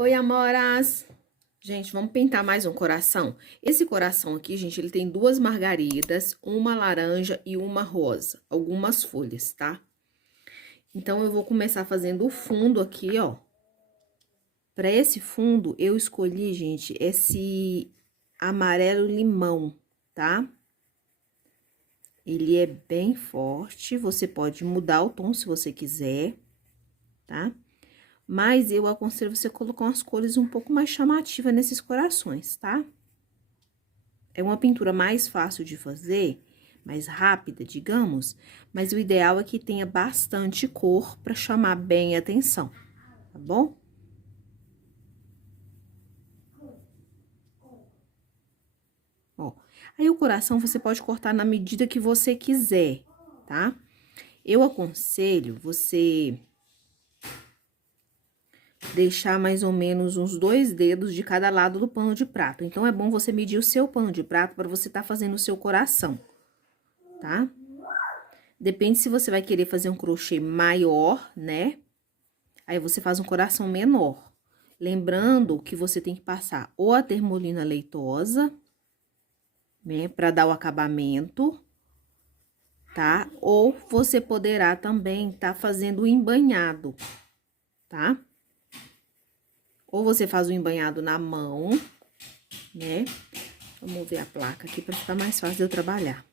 Oi, amoras! Gente, vamos pintar mais um coração? Esse coração aqui, gente, ele tem duas margaridas, uma laranja e uma rosa. Algumas folhas, tá? Então, eu vou começar fazendo o fundo aqui, ó. Pra esse fundo, eu escolhi, gente, esse amarelo limão, tá? Ele é bem forte, você pode mudar o tom se você quiser, tá? Mas eu aconselho você colocar umas cores um pouco mais chamativas nesses corações, tá? É uma pintura mais fácil de fazer, mais rápida, digamos, mas o ideal é que tenha bastante cor para chamar bem a atenção, tá bom? Ó, aí o coração você pode cortar na medida que você quiser, tá? Eu aconselho você deixar mais ou menos uns 2 dedos de cada lado do pano de prato. Então, é bom você medir o seu pano de prato para você estar fazendo o seu coração, tá? Depende se você vai querer fazer um crochê maior, né? Aí, você faz um coração menor. Lembrando que você tem que passar ou a termolina leitosa, né? Para dar o acabamento, tá? Ou você poderá também tá fazendo o embanhado, tá? Ou você faz o embanhado na mão, né? Vamos ver a placa aqui para ficar mais fácil de eu trabalhar.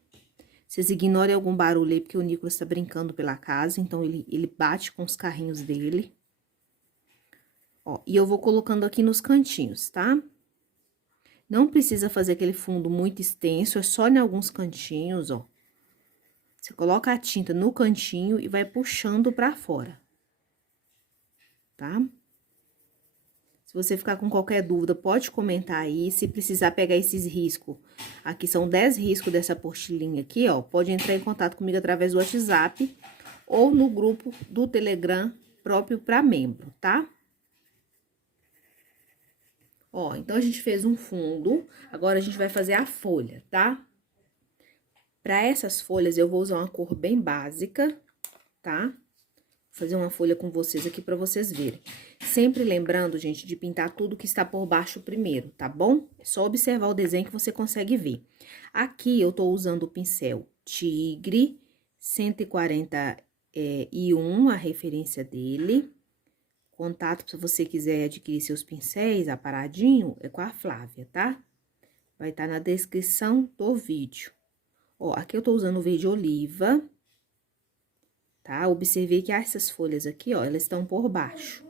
Vocês ignorem algum barulho aí, porque o Nicolas tá brincando pela casa, então ele bate com os carrinhos dele. Ó, e eu vou colocando aqui nos cantinhos, tá? Não precisa fazer aquele fundo muito extenso, é só em alguns cantinhos, ó. Você coloca a tinta no cantinho e vai puxando pra fora, tá? Se você ficar com qualquer dúvida, pode comentar aí. Se precisar pegar esses riscos, aqui são 10 riscos dessa apostilinha aqui, ó. Pode entrar em contato comigo através do WhatsApp ou no grupo do Telegram próprio para membro, tá? Ó, então a gente fez um fundo, agora a gente vai fazer a folha, tá? Para essas folhas eu vou usar uma cor bem básica, tá? Fazer uma folha com vocês aqui para vocês verem. Sempre lembrando, gente, de pintar tudo que está por baixo primeiro, tá bom? É só observar o desenho que você consegue ver. Aqui eu tô usando o pincel Tigre 141, a referência dele. Contato, se você quiser adquirir seus pincéis aparadinho, é com a Flávia, tá? Vai estar na descrição do vídeo. Ó, aqui eu tô usando o verde oliva, tá? Observei que essas folhas aqui, ó, elas estão por baixo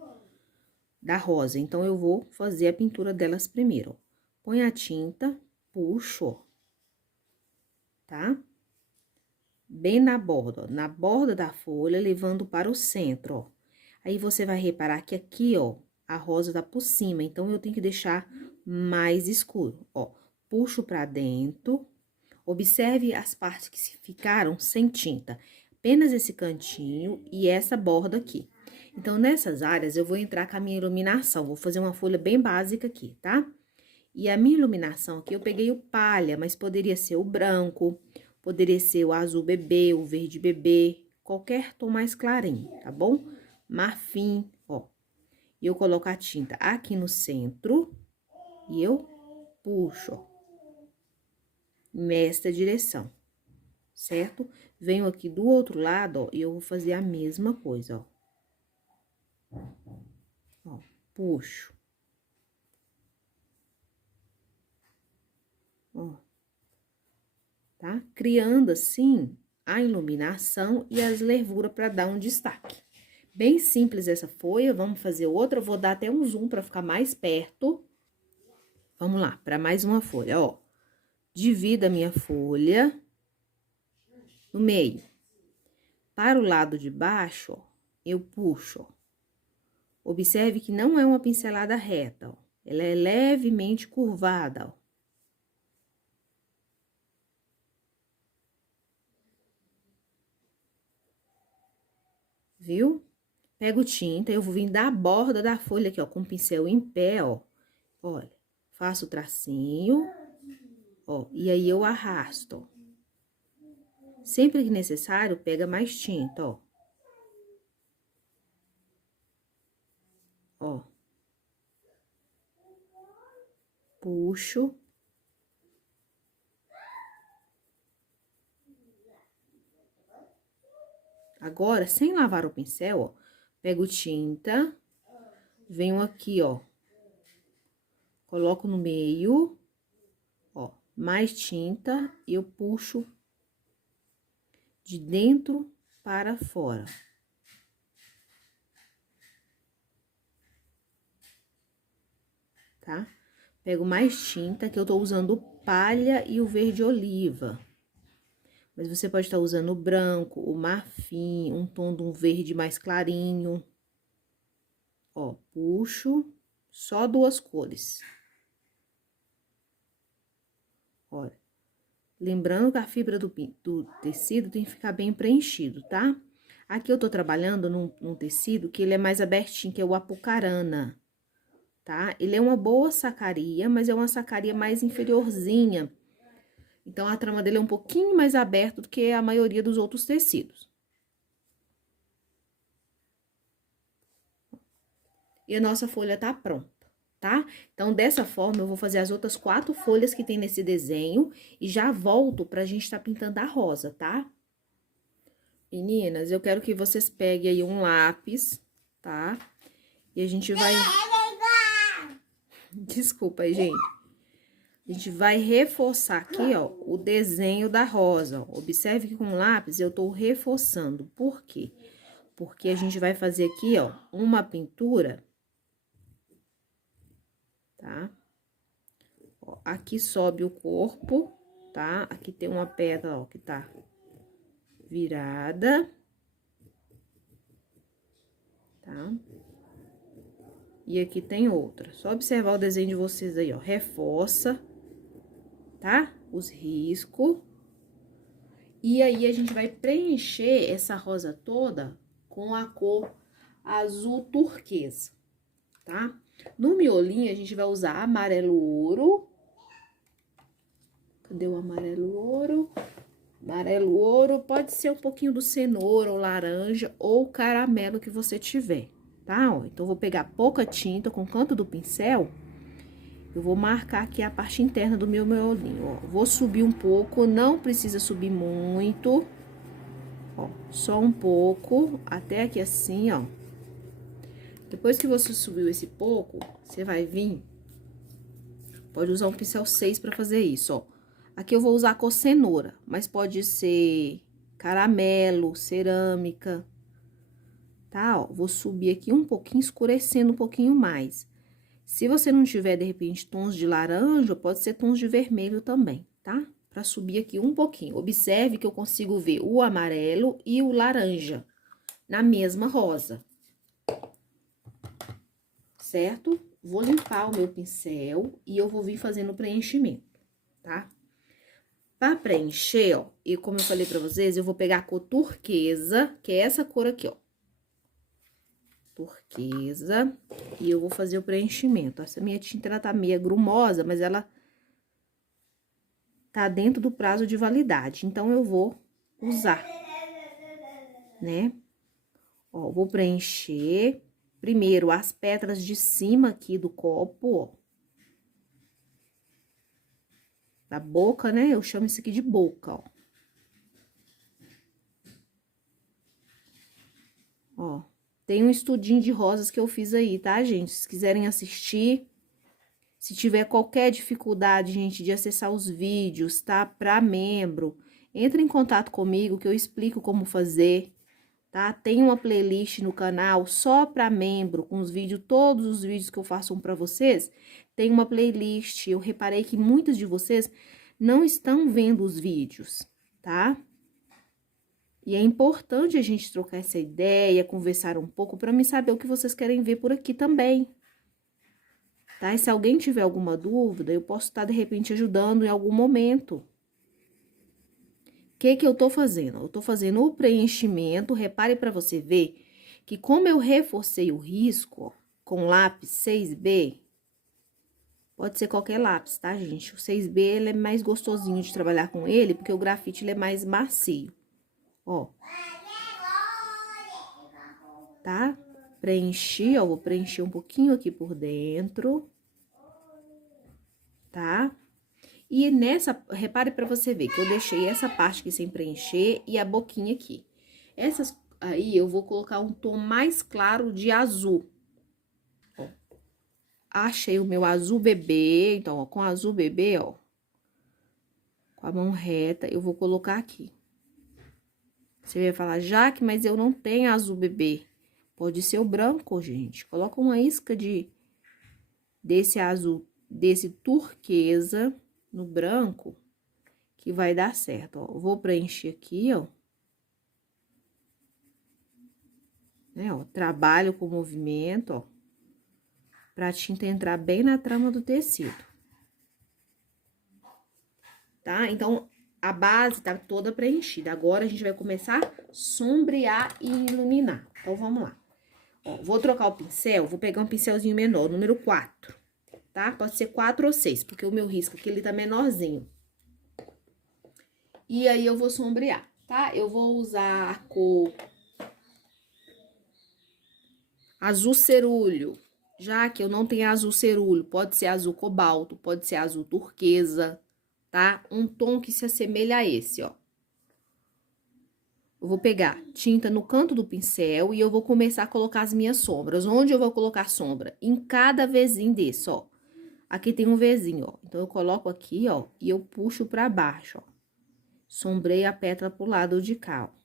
da rosa. Então, eu vou fazer a pintura delas primeiro, ó. Põe a tinta, puxo, ó, tá? Bem na borda, ó, na borda da folha, levando para o centro, ó. Aí, você vai reparar que aqui, ó, a rosa tá por cima, então, eu tenho que deixar mais escuro, ó. Puxo pra dentro, observe as partes que ficaram sem tinta. Apenas esse cantinho e essa borda aqui. Então, nessas áreas, eu vou entrar com a minha iluminação. Vou fazer uma folha bem básica aqui, tá? E a minha iluminação aqui, eu peguei o palha, mas poderia ser o branco, poderia ser o azul bebê, o verde bebê, qualquer tom mais clarinho, tá bom? Marfim, ó. E eu coloco a tinta aqui no centro e eu puxo, ó, nesta direção, certo? Venho aqui do outro lado, ó, e eu vou fazer a mesma coisa, ó. Ó, puxo. Ó, tá? Criando, assim, a iluminação e as nervuras para dar um destaque. Bem simples essa folha, vamos fazer outra, vou dar até um zoom para ficar mais perto. Vamos lá, para mais uma folha, ó. Divido a minha folha no meio. Para o lado de baixo, ó, eu puxo, ó. Observe que não é uma pincelada reta, ó. Ela é levemente curvada, ó. Viu? Pego tinta, eu vou vir da borda da folha aqui, ó, com o pincel em pé, ó. Olha, faço o tracinho, ó, e aí eu arrasto, ó. Sempre que necessário, pega mais tinta, ó. Ó. puxo. Agora, sem lavar o pincel, ó, pego tinta, venho aqui, ó, coloco no meio, ó, mais tinta e eu puxo de dentro para fora. Tá? Pego mais tinta, que eu tô usando o palha e o verde oliva. Mas você pode estar usando o branco, o marfim, um tom de um verde mais clarinho. Ó, puxo só 2 cores. Olha, lembrando que a fibra do tecido tem que ficar bem preenchido, tá? Aqui eu tô trabalhando num tecido que ele é mais abertinho, que é o apucarana, tá? Ele é uma boa sacaria, mas é uma sacaria mais inferiorzinha. Então, a trama dele é um pouquinho mais aberta do que a maioria dos outros tecidos. E a nossa folha tá pronta, tá? Então, dessa forma, eu vou fazer as outras 4 folhas que tem nesse desenho e já volto pra gente tá pintando a rosa, tá? Meninas, eu quero que vocês peguem aí um lápis, tá? E a gente vai... Desculpa aí, gente. A gente vai reforçar aqui, ó, o desenho da rosa. Ó. Observe que com o lápis eu tô reforçando. Por quê? Porque a gente vai fazer aqui, ó, uma pintura, tá? Ó, aqui sobe o corpo, tá? Aqui tem uma pedra, ó, que tá virada, tá? E aqui tem outra. Só observar o desenho de vocês aí, ó, reforça, tá? Os riscos. E aí, a gente vai preencher essa rosa toda com a cor azul turquesa, tá? No miolinho, a gente vai usar amarelo ouro. Cadê o amarelo ouro? Amarelo ouro, pode ser um pouquinho do cenoura ou laranja ou caramelo que você tiver, tá? Ó, então, vou pegar pouca tinta com o canto do pincel. Eu vou marcar aqui a parte interna do meu miolinho, ó. Vou subir um pouco, não precisa subir muito. Ó, só um pouco, até aqui assim, ó. Depois que você subiu esse pouco, você vai vir... Pode usar um pincel 6 pra fazer isso, ó. Aqui eu vou usar a cor cenoura, mas pode ser caramelo, cerâmica, tá? Ó, vou subir aqui um pouquinho, escurecendo um pouquinho mais. Se você não tiver, de repente, tons de laranja, pode ser tons de vermelho também, tá? Pra subir aqui um pouquinho. Observe que eu consigo ver o amarelo e o laranja na mesma rosa. Certo? Vou limpar o meu pincel e eu vou vir fazendo o preenchimento, tá? Pra preencher, ó, e como eu falei pra vocês, eu vou pegar a cor turquesa, que é essa cor aqui, ó. Turquesa, e eu vou fazer o preenchimento. Essa minha tinta, ela tá meio grumosa, mas ela tá dentro do prazo de validade, então eu vou usar, né? Ó, vou preencher primeiro as pedras de cima aqui do copo, ó. Da boca, né? Eu chamo isso aqui de boca, ó. Ó, tem um estudinho de rosas que eu fiz aí, tá, gente? Se quiserem assistir, se tiver qualquer dificuldade, gente, de acessar os vídeos, tá? Pra membro, entre em contato comigo que eu explico como fazer, tá? Tem uma playlist no canal só pra membro, com os vídeos, todos os vídeos que eu faço pra vocês, tem uma playlist. Eu reparei que muitas de vocês não estão vendo os vídeos, tá? E é importante a gente trocar essa ideia, conversar um pouco, para mim saber o que vocês querem ver por aqui também. Tá? E se alguém tiver alguma dúvida, eu posso estar, de repente, ajudando em algum momento. O que que eu tô fazendo? Eu tô fazendo o preenchimento, repare para você ver que como eu reforcei o risco, ó, com lápis 6B, pode ser qualquer lápis, tá, gente? O 6B, ele é mais gostosinho de trabalhar com ele, porque o grafite, ele é mais macio. Ó. Tá? Preenchi, ó, vou preencher um pouquinho aqui por dentro. tá? E nessa, repare pra você ver que eu deixei essa parte aqui sem preencher e a boquinha aqui. Essas aí eu vou colocar um tom mais claro de azul. Ó. Achei o meu azul bebê, então, ó, com azul bebê, ó. Com a mão reta, eu vou colocar aqui. Você vai falar, Jaque, mas eu não tenho azul bebê. Pode ser o branco, gente. Coloca uma isca desse azul, desse turquesa no branco, que vai dar certo, ó. Vou preencher aqui, ó. Né, ó, trabalho com movimento, ó. Pra tinta entrar bem na trama do tecido. Tá? Então, a base tá toda preenchida. Agora, a gente vai começar a sombrear e iluminar. Então, vamos lá. Ó, vou trocar o pincel, vou pegar um pincelzinho menor, número 4, tá? Pode ser 4 ou 6, porque o meu risco aqui, ele tá menorzinho. E aí, eu vou sombrear, tá? Eu vou usar a cor azul cerúleo. Já que eu não tenho azul cerúleo, pode ser azul cobalto, pode ser azul turquesa, tá? Um tom que se assemelha a esse, ó. Eu vou pegar tinta no canto do pincel e eu vou começar a colocar as minhas sombras. Onde eu vou colocar sombra? Em cada vezinho desse, ó. Aqui tem um vezinho, ó. Então, eu coloco aqui, ó, e eu puxo pra baixo, ó. Sombreio a pétala pro lado de cá, ó.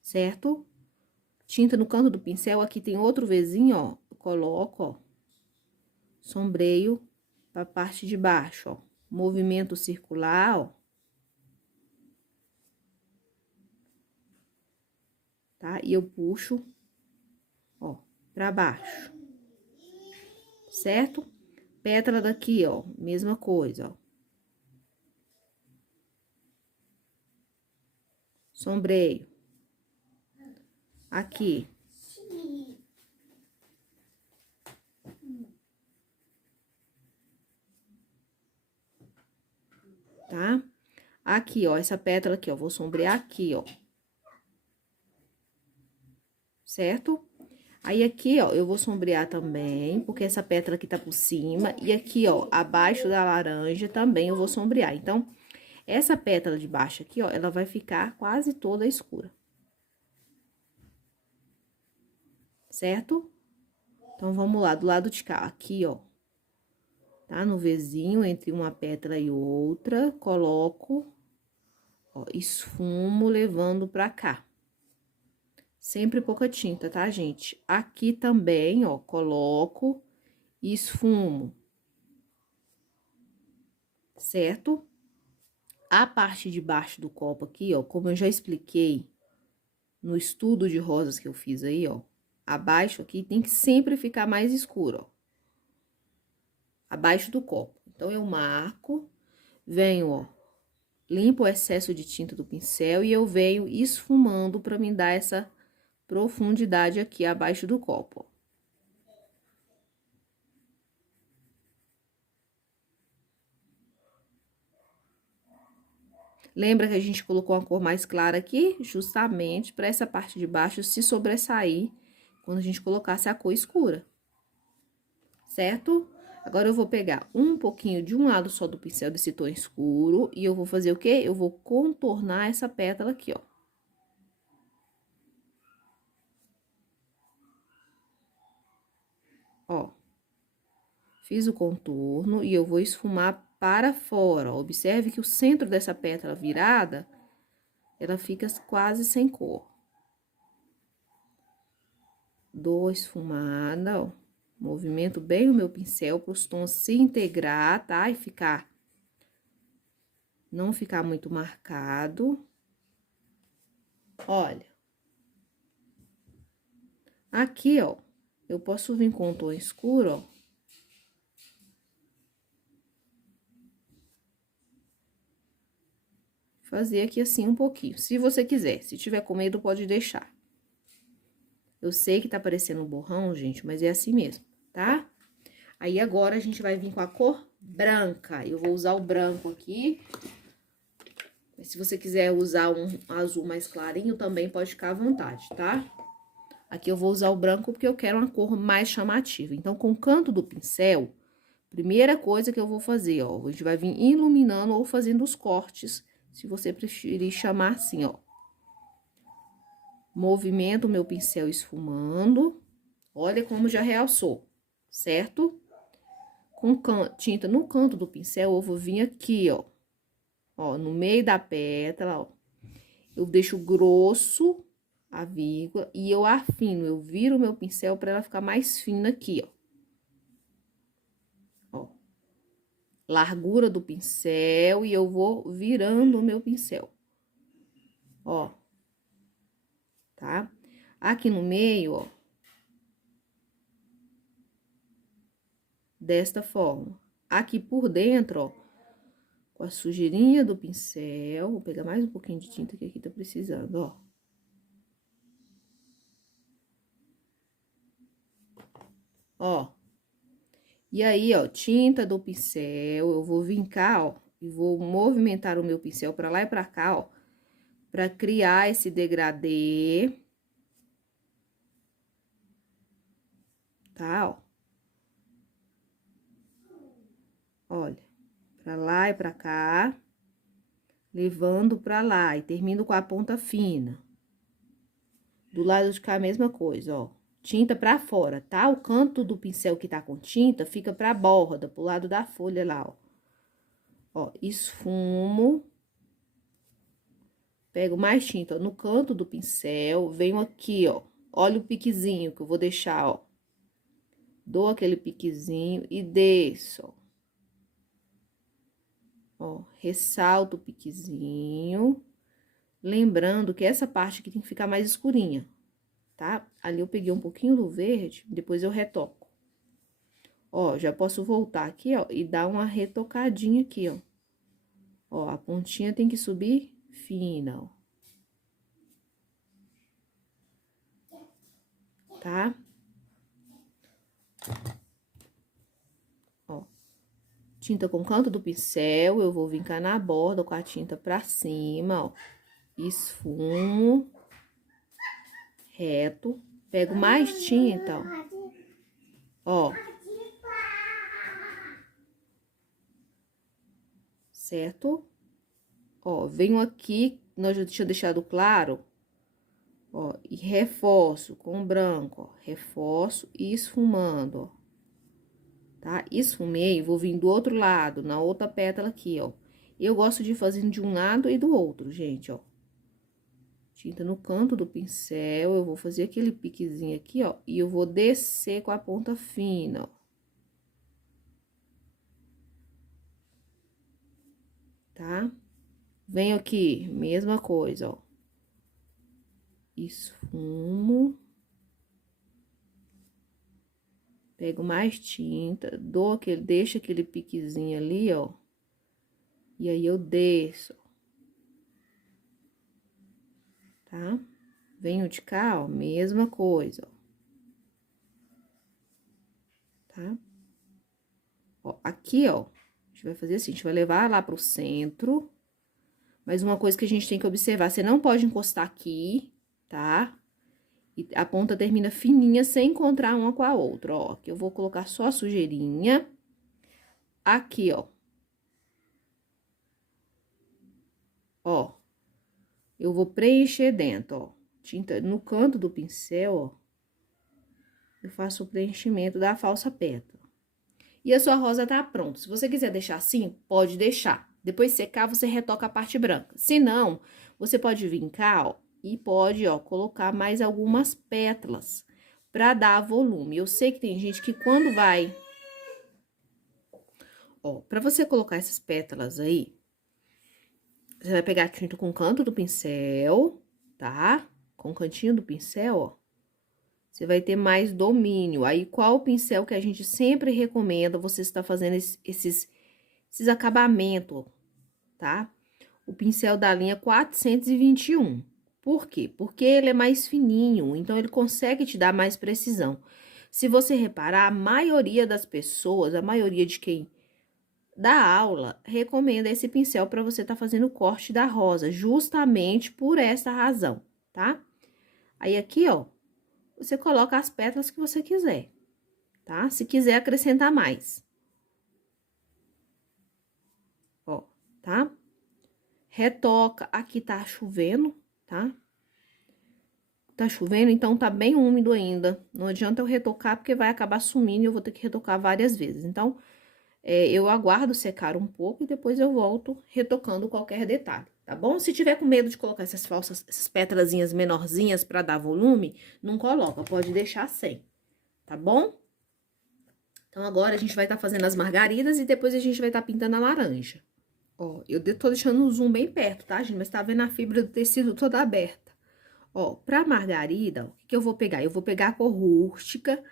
Certo? Tinta no canto do pincel, aqui tem outro vezinho, ó. Eu coloco, ó. Sombreio pra parte de baixo, ó. Movimento circular, ó. Tá? E eu puxo, ó, pra baixo. Certo? Pétala daqui, ó, mesma coisa, ó. Sombreio. Aqui. Tá? Aqui, ó, essa pétala aqui, ó, vou sombrear aqui, ó. Certo? Aí, aqui, ó, eu vou sombrear também, porque essa pétala aqui tá por cima. E aqui, ó, abaixo da laranja também eu vou sombrear. Então, essa pétala de baixo aqui, ó, ela vai ficar quase toda escura. Certo? Então, vamos lá, do lado de cá, aqui, ó. Tá? No vezinho, entre uma pétala e outra, coloco, ó, esfumo levando pra cá. Sempre pouca tinta, tá, gente? Aqui também, ó, coloco e esfumo. Certo? A parte de baixo do copo aqui, ó, como eu já expliquei no estudo de rosas que eu fiz aí, ó, abaixo aqui tem que sempre ficar mais escuro, ó. Abaixo do copo. Então, eu marco, venho, ó, limpo o excesso de tinta do pincel e eu venho esfumando pra me dar essa profundidade aqui abaixo do copo, ó. Lembra que a gente colocou uma cor mais clara aqui? Justamente para essa parte de baixo se sobressair quando a gente colocasse a cor escura. Certo? Agora, eu vou pegar um pouquinho de um lado só do pincel desse tom escuro e eu vou fazer o quê? Eu vou contornar essa pétala aqui, ó. Ó. Fiz o contorno e eu vou esfumar para fora, ó. Observe que o centro dessa pétala virada, ela fica quase sem cor. Dou a esfumada, ó. Movimento bem o meu pincel para os tons se integrar, tá? E ficar... não ficar muito marcado. Olha. Aqui, ó, eu posso vir com um tom escuro, ó. Fazer aqui assim um pouquinho, se você quiser. Se tiver com medo, pode deixar. Eu sei que tá parecendo um borrão, gente, mas é assim mesmo, tá? Aí, agora, a gente vai vir com a cor branca. Eu vou usar o branco aqui. Mas se você quiser usar um azul mais clarinho, também pode ficar à vontade, tá? Aqui eu vou usar o branco porque eu quero uma cor mais chamativa. Então, com o canto do pincel, primeira coisa que eu vou fazer, ó, a gente vai vir iluminando ou fazendo os cortes, se você preferir chamar assim, ó. Movimento o meu pincel esfumando. Olha como já realçou, certo? Com tinta no canto do pincel, eu vou vir aqui, ó. Ó, no meio da pétala, ó. Eu deixo grosso a vírgula e eu afino, eu viro o meu pincel para ela ficar mais fina aqui, ó. Ó. Largura do pincel e eu vou virando o meu pincel. Ó. Tá? Aqui no meio, ó. Desta forma. Aqui por dentro, ó, com a sujeirinha do pincel, vou pegar mais um pouquinho de tinta que aqui tá precisando, ó. Ó. E aí, ó, tinta do pincel, eu vou vincar, ó, e vou movimentar o meu pincel pra lá e pra cá, ó, pra criar esse degradê. Tá, ó. Olha, pra lá e pra cá, levando pra lá e termino com a ponta fina. Do lado de cá, a mesma coisa, ó. Tinta pra fora, tá? O canto do pincel que tá com tinta fica pra borda, pro lado da folha lá, ó. Ó, esfumo. Pego mais tinta no canto do pincel, venho aqui, ó. Olha o piquezinho que eu vou deixar, ó. Dou aquele piquezinho e desço, ó. Ó, ressalto o piquezinho. Lembrando que essa parte aqui tem que ficar mais escurinha, tá? Ali eu peguei um pouquinho do verde, depois eu retoco. Ó, já posso voltar aqui, ó, e dar uma retocadinha aqui, ó. Ó, a pontinha tem que subir fina, ó. Tá? Ó. Tinta com canto do pincel, eu vou vincar na borda com a tinta pra cima, ó. Esfumo. Reto. Pego mais tinta, ó. Ó. Certo? Ó, venho aqui, nós já tinha deixado claro, ó, e reforço com branco, ó, reforço e esfumando, ó. Tá? Esfumei, vou vir do outro lado, na outra pétala aqui, ó. Eu gosto de fazer de um lado e do outro, gente, ó. Tinta no canto do pincel, eu vou fazer aquele piquezinho aqui, ó, e eu vou descer com a ponta fina, ó. Tá? Venho aqui, mesma coisa, ó. Esfumo. Pego mais tinta, dou aquele, deixo aquele piquezinho ali, ó. E aí, eu desço. Tá? Venho de cá, ó, mesma coisa, ó. Tá? Ó, aqui, ó, a gente vai fazer assim, a gente vai levar lá pro centro. Mas uma coisa que a gente tem que observar, você não pode encostar aqui, tá? E a ponta termina fininha sem encontrar uma com a outra, ó. Aqui eu vou colocar só a sujeirinha. Aqui, ó. Ó. Eu vou preencher dentro, ó. Tinta no canto do pincel, ó. Eu faço o preenchimento da falsa pétala. E a sua rosa tá pronta. Se você quiser deixar assim, pode deixar. Depois secar, você retoca a parte branca. Se não, você pode vincar, ó. E pode, ó, colocar mais algumas pétalas pra dar volume. Eu sei que tem gente que quando vai... Ó, pra você colocar essas pétalas aí, você vai pegar a tinta com o canto do pincel, tá? Com o cantinho do pincel, ó. Você vai ter mais domínio. Aí, qual o pincel que a gente sempre recomenda você estar fazendo esses acabamentos, tá? O pincel da linha 421. Por quê? Porque ele é mais fininho, então ele consegue te dar mais precisão. Se você reparar, a maioria das pessoas, a maioria de quem dá aula, recomenda esse pincel para você estar fazendo o corte da rosa, justamente por essa razão, tá? Aí, aqui, ó, você coloca as pétalas que você quiser, tá? Se quiser acrescentar mais. Ó, tá? Retoca, aqui tá chovendo, tá? Tá chovendo, então tá bem úmido ainda. Não adianta eu retocar, porque vai acabar sumindo e eu vou ter que retocar várias vezes. Então, eu aguardo secar um pouco e depois eu volto retocando qualquer detalhe, tá bom? Se tiver com medo de colocar essas pétalazinhas menorzinhas pra dar volume, não coloca, pode deixar sem, tá bom? Então, agora a gente vai estar fazendo as margaridas e depois a gente vai estar pintando a laranja. Ó, eu tô deixando o zoom bem perto, tá, gente? Mas tá vendo a fibra do tecido toda aberta. Ó, pra margarida, ó, o que eu vou pegar? Eu vou pegar a cor rústica,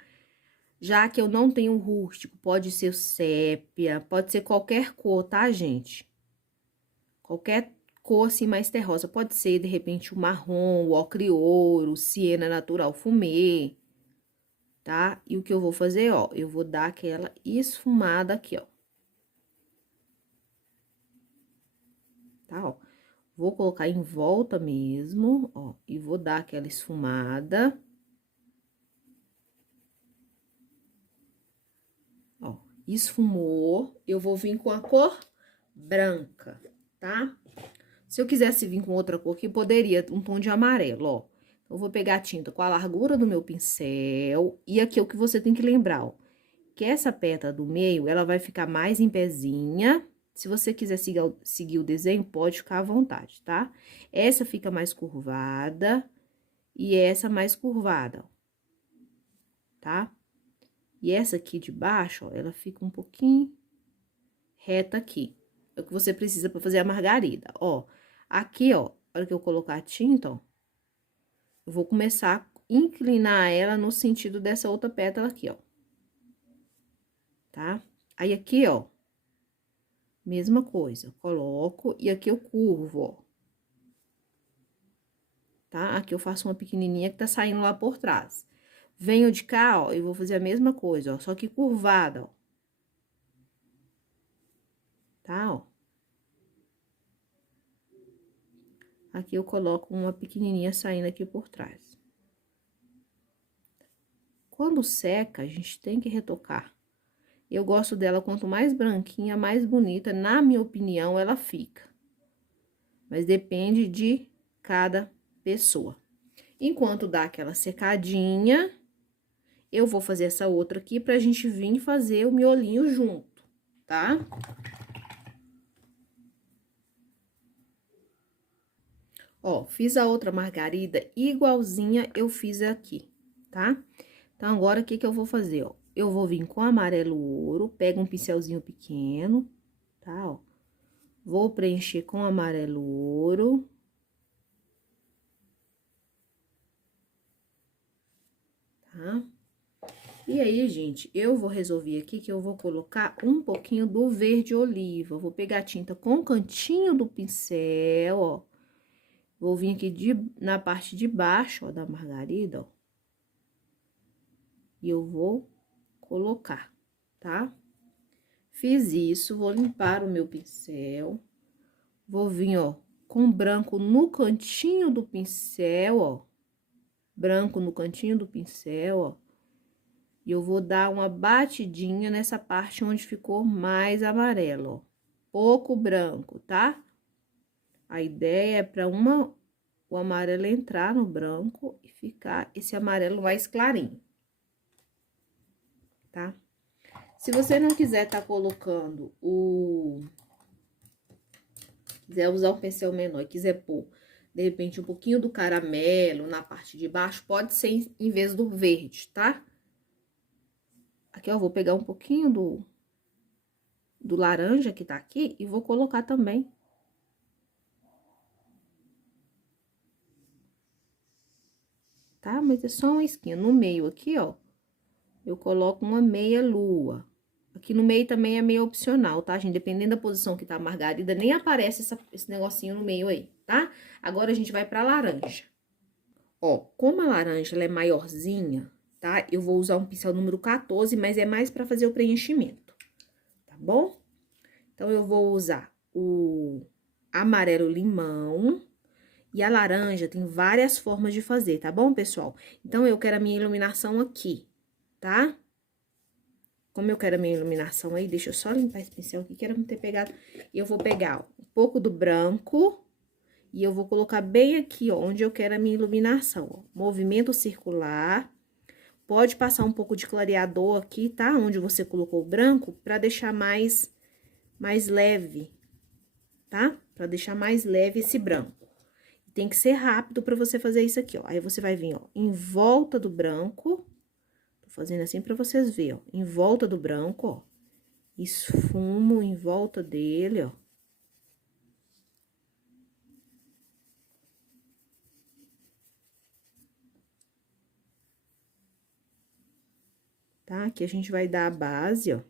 já que eu não tenho rústico, pode ser o sépia, pode ser qualquer cor, tá, gente? Qualquer cor, assim, mais terrosa. Pode ser, de repente, o marrom, o ocre ouro, o siena natural fumê, tá? E o que eu vou fazer, ó, eu vou dar aquela esfumada aqui, ó. Tá, ó. Vou colocar em volta mesmo, ó, e vou dar aquela esfumada. Ó, esfumou, eu vou vir com a cor branca, tá? Se eu quisesse vir com outra cor aqui, poderia, um tom de amarelo, ó. Eu vou pegar a tinta com a largura do meu pincel, e aqui é o que você tem que lembrar, ó. Que essa pétala do meio, ela vai ficar mais em pezinha. Se você quiser seguir o desenho, pode ficar à vontade, tá? Essa fica mais curvada e essa mais curvada, ó, tá? E essa aqui de baixo, ó, ela fica um pouquinho reta aqui. É o que você precisa para fazer a margarida, ó. Aqui, ó, na hora que eu colocar a tinta, ó, eu vou começar a inclinar ela no sentido dessa outra pétala aqui, ó. Tá? Aí, aqui, ó, mesma coisa, coloco e aqui eu curvo, ó. Tá? Aqui eu faço uma pequenininha que tá saindo lá por trás. Venho de cá, ó, e vou fazer a mesma coisa, ó, só que curvada, ó. Tá, ó. Aqui eu coloco uma pequenininha saindo aqui por trás. Quando seca, a gente tem que retocar. Eu gosto dela, quanto mais branquinha, mais bonita, na minha opinião, ela fica. Mas depende de cada pessoa. Enquanto dá aquela secadinha, eu vou fazer essa outra aqui pra gente vir fazer o miolinho junto, tá? Ó, fiz a outra margarida igualzinha eu fiz aqui, tá? Então, agora, o que que eu vou fazer, ó? Eu vou vir com amarelo ouro, pego um pincelzinho pequeno, tá, ó. Vou preencher com amarelo ouro. Tá? E aí, gente, eu vou resolver aqui que eu vou colocar um pouquinho do verde oliva. Vou pegar a tinta com o cantinho do pincel, ó. Vou vir aqui na parte de baixo, ó, da margarida, ó. E eu vou colocar, tá? Fiz isso, vou limpar o meu pincel. Vou vir, ó, com branco no cantinho do pincel, ó. Branco no cantinho do pincel, ó. E eu vou dar uma batidinha nessa parte onde ficou mais amarelo, ó. Pouco branco, tá? A ideia é para o amarelo entrar no branco e ficar esse amarelo mais clarinho, tá? Se você não quiser tá colocando quiser usar um pincel menor e quiser pôr, de repente, um pouquinho do caramelo na parte de baixo, pode ser em vez do verde, tá? Aqui, ó, eu vou pegar um pouquinho do laranja que tá aqui e vou colocar também. Tá? Mas é só uma esquinha. No meio aqui, ó, eu coloco uma meia lua. Aqui no meio também é meio opcional, tá, gente? Dependendo da posição que tá a margarida, nem aparece esse negocinho no meio aí, tá? Agora, a gente vai pra laranja. Ó, como a laranja, ela é maiorzinha, tá? Eu vou usar um pincel número 14, mas é mais pra fazer o preenchimento, tá bom? Então, eu vou usar o amarelo limão E a laranja tem várias formas de fazer, tá bom, pessoal? Então, eu quero a minha iluminação aqui, tá? Como eu quero a minha iluminação aí, deixa eu só limpar esse pincel aqui, que era não ter pegado. Eu vou pegar, ó, um pouco do branco e eu vou colocar bem aqui, ó, onde eu quero a minha iluminação, ó. Movimento circular. Pode passar um pouco de clareador aqui, tá? Onde você colocou o branco, pra deixar mais leve, tá? Pra deixar mais leve esse branco. Tem que ser rápido pra você fazer isso aqui, ó. Aí, você vai vir, ó, em volta do branco. Tô fazendo assim pra vocês verem, ó. Em volta do branco, ó. Esfumo em volta dele, ó. Tá? Aqui a gente vai dar a base, ó.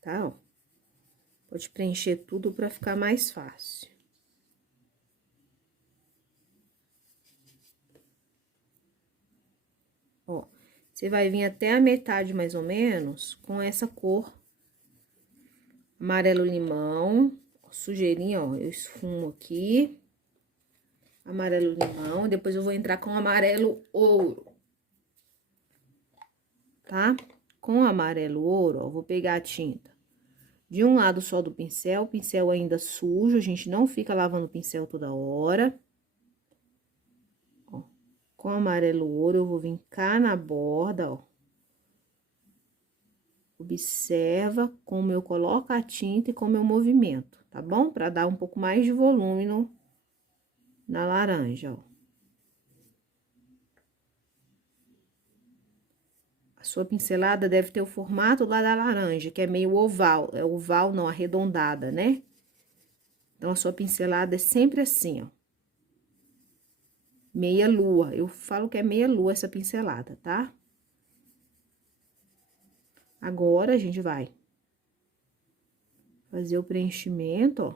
Tá, ó. Pode preencher tudo pra ficar mais fácil. Ó, você vai vir até a metade, mais ou menos, com essa cor amarelo-limão. Sujeirinha, ó, eu esfumo aqui. Amarelo-limão, depois eu vou entrar com amarelo-ouro. Tá? Com amarelo-ouro, ó, vou pegar a tinta de um lado só do pincel, o pincel ainda sujo, a gente não fica lavando o pincel toda hora. Ó, com amarelo-ouro, eu vou vir cá na borda, ó. Observa como eu coloco a tinta e como eu movimento, tá bom? Pra dar um pouco mais de volume na laranja, ó. A sua pincelada deve ter o formato lá da laranja, que é meio oval. É oval, não, arredondada, né? Então, a sua pincelada é sempre assim, ó. Meia lua. Eu falo que é meia lua essa pincelada, tá? Agora, a gente vai fazer o preenchimento, ó.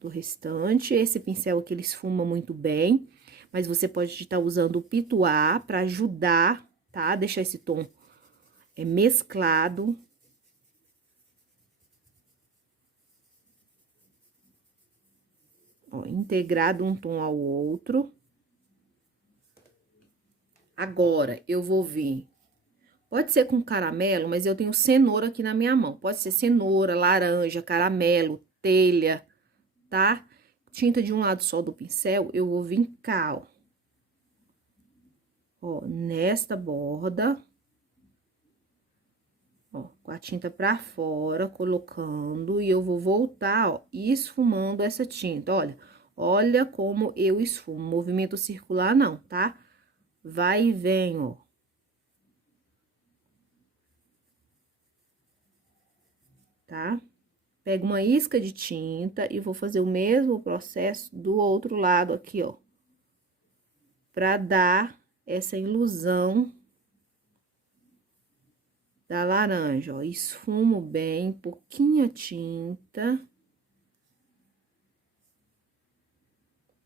Do restante. Esse pincel aqui, ele esfuma muito bem. Mas você pode estar usando o pituá pra ajudar, tá? Deixar esse tom mesclado. Ó, integrado um tom ao outro. Agora, eu vou vir. Pode ser com caramelo, mas eu tenho cenoura aqui na minha mão. Pode ser cenoura, laranja, caramelo, telha, tá? Tinta de um lado só do pincel, eu vou vir cá, ó. Ó, nesta borda. Ó, com a tinta pra fora, colocando, e eu vou voltar, ó, esfumando essa tinta, olha. Olha como eu esfumo, movimento circular não, tá? Vai e vem, ó. Tá? Pego uma isca de tinta e vou fazer o mesmo processo do outro lado aqui, ó. Pra dar essa ilusão da laranja, ó. Esfumo bem, pouquinha tinta.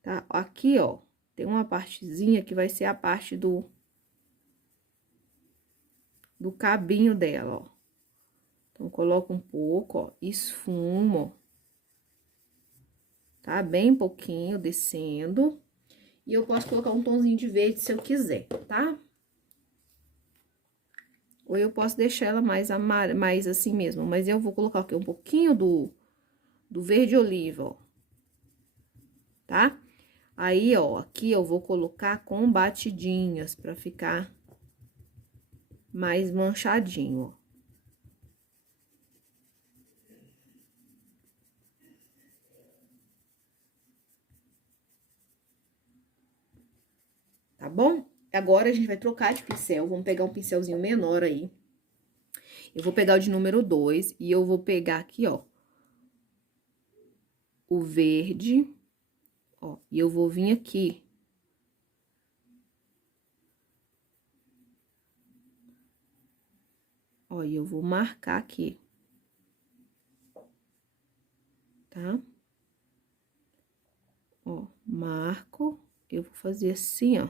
Tá? Aqui, ó, tem uma partezinha que vai ser a parte do cabinho dela, ó. Então, coloco um pouco, ó, esfumo, ó. Tá? Bem pouquinho, descendo. E eu posso colocar um tomzinho de verde se eu quiser, tá? Ou eu posso deixar ela mais assim mesmo, mas eu vou colocar aqui um pouquinho do verde oliva, ó. Tá? Aí, ó, aqui eu vou colocar com batidinhas pra ficar mais manchadinho, ó. Tá bom? Agora, a gente vai trocar de pincel, vamos pegar um pincelzinho menor aí. Eu vou pegar o de número 2 e eu vou pegar aqui, ó, o verde, ó, e eu vou vir aqui. Ó, e eu vou marcar aqui. Tá? Ó, marco, eu vou fazer assim, ó.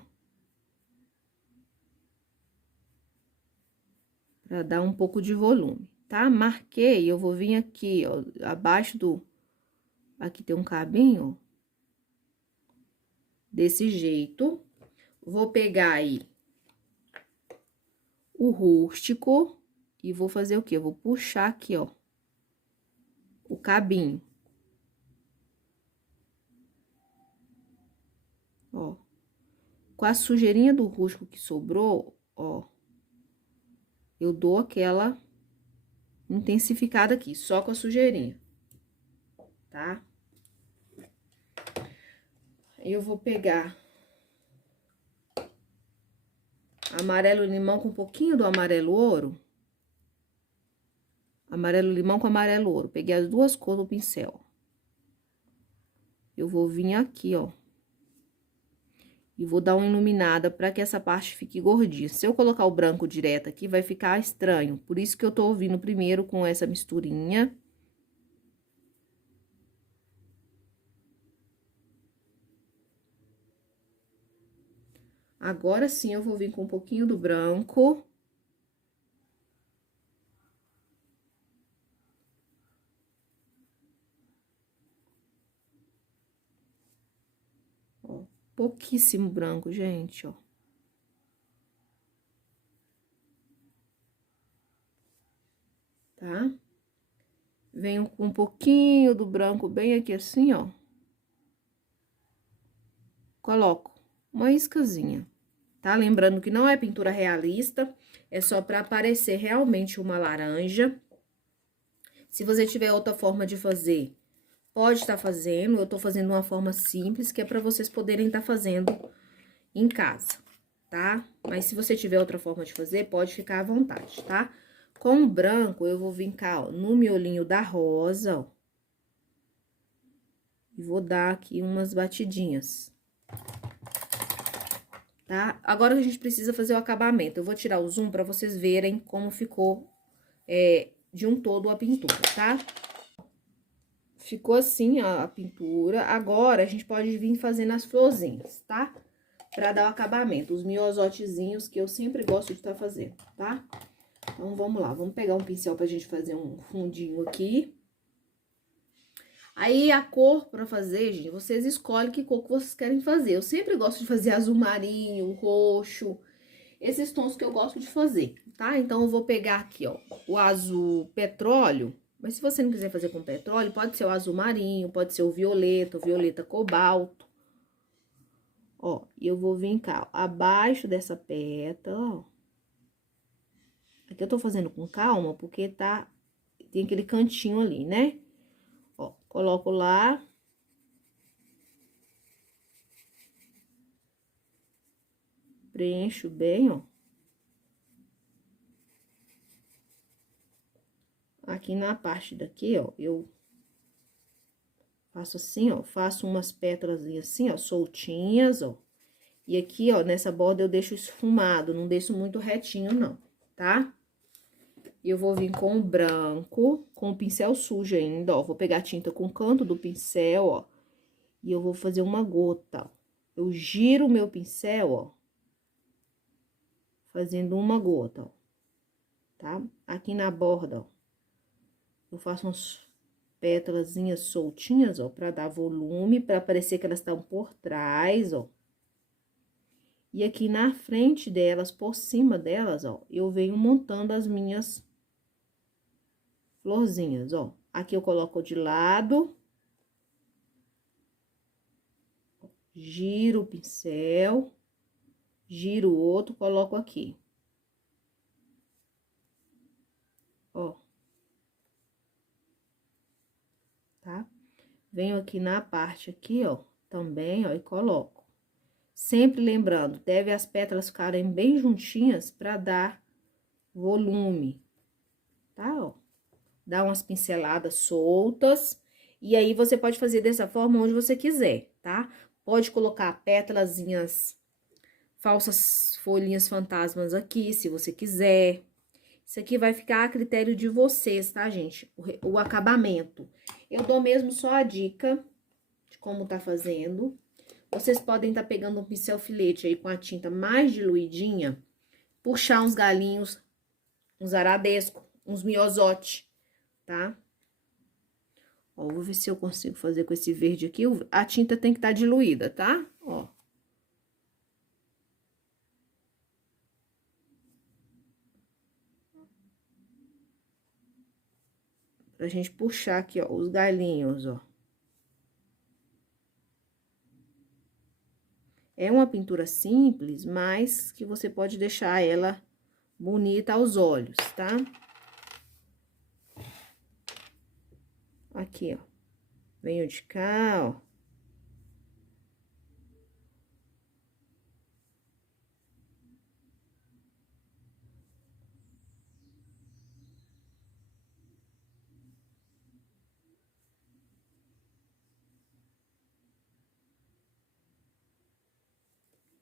Pra dar um pouco de volume. tá? Marquei, eu vou vir aqui, ó, abaixo do... Aqui tem um cabinho, ó. Desse jeito. Vou pegar aí o rústico e vou fazer o quê? Eu vou puxar aqui, ó, o cabinho. Ó. Com a sujeirinha do rústico que sobrou, ó, eu dou aquela intensificada aqui, só com a sujeirinha, tá? Eu vou pegar amarelo limão com um pouquinho do amarelo ouro. Amarelo limão com amarelo ouro. Peguei as duas cores do pincel. Eu vou vir aqui, ó. E vou dar uma iluminada pra que essa parte fique gordinha. Se eu colocar o branco direto aqui, vai ficar estranho. Por isso que eu tô vindo primeiro com essa misturinha. Agora sim, eu vou vir com um pouquinho do branco. Ó, pouquíssimo branco, gente, ó. Tá? Venho com um pouquinho do branco bem aqui assim, ó. Coloco uma iscazinha, tá? Lembrando que não é pintura realista, é só pra aparecer realmente uma laranja. Se você tiver outra forma de fazer, pode estar fazendo. Eu tô fazendo uma forma simples, que é pra vocês poderem estar fazendo em casa, tá? Mas se você tiver outra forma de fazer, pode ficar à vontade, tá? Com o branco, eu vou vir cá, ó, no miolinho da rosa, ó. E vou dar aqui umas batidinhas. Tá? Agora a gente precisa fazer o acabamento. Eu vou tirar o zoom pra vocês verem como ficou de um todo a pintura, tá? Ficou assim a pintura. Agora, a gente pode vir fazendo as florzinhas, tá? Pra dar o acabamento. Os miosotezinhos que eu sempre gosto de estar fazendo, tá? Então, vamos lá. Vamos pegar um pincel pra gente fazer um fundinho aqui. Aí, a cor pra fazer, gente, vocês escolhem que cor que vocês querem fazer. Eu sempre gosto de fazer azul marinho, roxo, esses tons que eu gosto de fazer, tá? Então, eu vou pegar aqui, ó, o azul petróleo. Mas se você não quiser fazer com petróleo, pode ser o azul marinho, pode ser o violeta cobalto. Ó, e eu vou vir cá, ó, abaixo dessa pétala, ó. Aqui eu tô fazendo com calma, porque tem aquele cantinho ali, né? Ó, coloco lá. Preencho bem, ó. Aqui na parte daqui, ó, eu faço assim, ó, faço umas pétalas assim, ó, soltinhas, ó. E aqui, ó, nessa borda eu deixo esfumado, não deixo muito retinho, não, tá? E eu vou vir com o branco, com o pincel sujo ainda, ó. Vou pegar a tinta com o canto do pincel, ó. E eu vou fazer uma gota, ó. Eu giro o meu pincel, ó. Fazendo uma gota, ó. Tá? Aqui na borda, ó. Eu faço umas pétalazinhas soltinhas, ó, pra dar volume, pra parecer que elas estão por trás, ó. E aqui na frente delas, por cima delas, ó, eu venho montando as minhas florzinhas, ó. Aqui eu coloco de lado. Giro o pincel. Giro o outro, coloco aqui. Ó. Tá? Venho aqui na parte aqui, ó, também, ó, e coloco. Sempre lembrando, deve as pétalas ficarem bem juntinhas pra dar volume, tá, ó? Dá umas pinceladas soltas, e aí você pode fazer dessa forma onde você quiser, tá? Pode colocar pétalazinhas, falsas folhinhas fantasmas aqui, se você quiser. Isso aqui vai ficar a critério de vocês, tá, gente? O acabamento. Eu dou mesmo só a dica de como tá fazendo. Vocês podem tá pegando um pincel filete aí com a tinta mais diluidinha, puxar uns galinhos, uns arabescos, uns miosote, tá? Ó, vou ver se eu consigo fazer com esse verde aqui. A tinta tem que estar diluída, tá? Ó. Pra gente puxar aqui, ó, os galinhos, ó. É uma pintura simples, mas que você pode deixar ela bonita aos olhos, tá? Aqui, ó. Venho de cá, ó.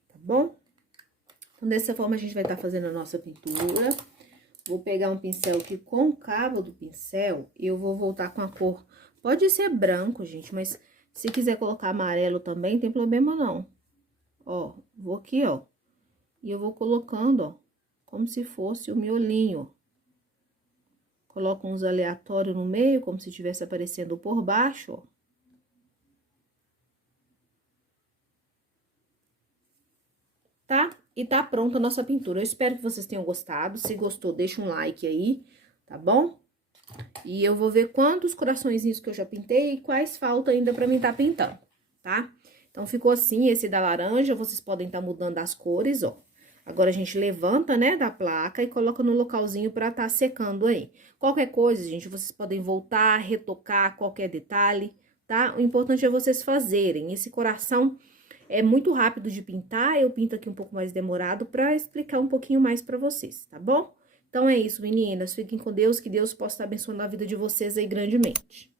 Tá bom? Então, dessa forma, a gente vai estar fazendo a nossa pintura. Vou pegar um pincel aqui com o cabo do pincel e eu vou voltar com a cor. Pode ser branco, gente, mas se quiser colocar amarelo também, não tem problema não. Ó, vou aqui, ó. E eu vou colocando, ó, como se fosse o miolinho. Coloco uns aleatórios no meio, como se estivesse aparecendo por baixo, ó. Tá? E tá pronta a nossa pintura. Eu espero que vocês tenham gostado. Se gostou, deixa um like aí, tá bom? E eu vou ver quantos coraçõezinhos que eu já pintei e quais faltam ainda pra mim tá pintando, tá? Então, ficou assim, esse da laranja, vocês podem estar mudando as cores, ó. Agora, a gente levanta, né, da placa e coloca no localzinho pra tá secando aí. Qualquer coisa, gente, vocês podem voltar, retocar qualquer detalhe, tá? O importante é vocês fazerem. Esse coração é muito rápido de pintar, eu pinto aqui um pouco mais demorado pra explicar um pouquinho mais pra vocês, tá bom? Então, é isso, meninas. Fiquem com Deus, que Deus possa estar abençoando a vida de vocês aí grandemente.